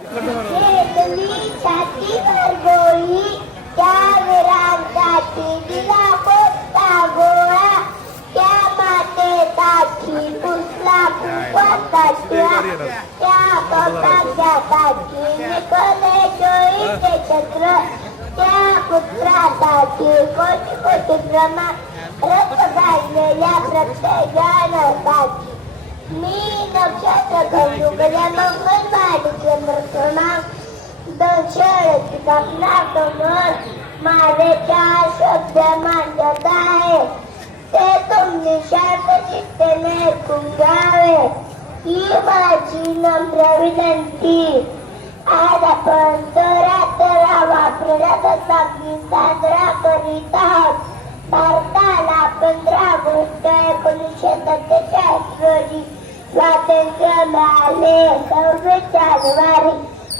शेतली छातीवर गोळी त्या वीरांसाठी दिला कोणता गोळा त्या मातेसाठी पुसला कुंकवाचा त्या सौभाग्यासाठी निघाले जोईचे चक्र त्या पुत्रासाठी कोटी कोटी प्रमाण रक्त गाजलेल्या प्रत्येक गाण्यासाठी मी नक्षत्र घडुगल्या मंगळवाडीचे मृतनाक दर्शळची कपना कमर माझे चार शब्द मांडत आहे ते तुम्ही शांत चित्तेने ऐकून घ्यावे ही माझी नम्र विनंती. आज आपण तरातरा वापरण्याचा संगीत साजरा करीत आहोत. भारताला 15 ऑगस्ट 1947 रोजी स्वातंत्र्य मिळाले. 26 जानेवारी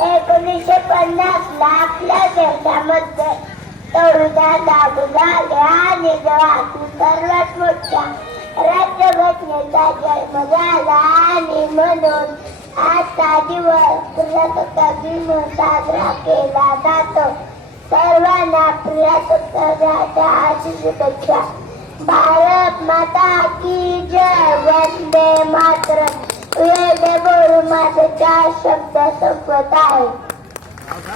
1950 ला आपल्या देशामध्ये तोडगा लागू झाले आणि जगातील सर्वात मोठ्या राज्यघटनेचा जन्म झाला आणि म्हणून आजचा दिवस प्रजासत्ताक दिन साजरा केला जातो. सर्वांना प्रजासत्ताकाच्या शुभेच्छा. भारत माता की जय. वंदे मातरम. वेद बोलून माझे 4 शब्द संपत आहे.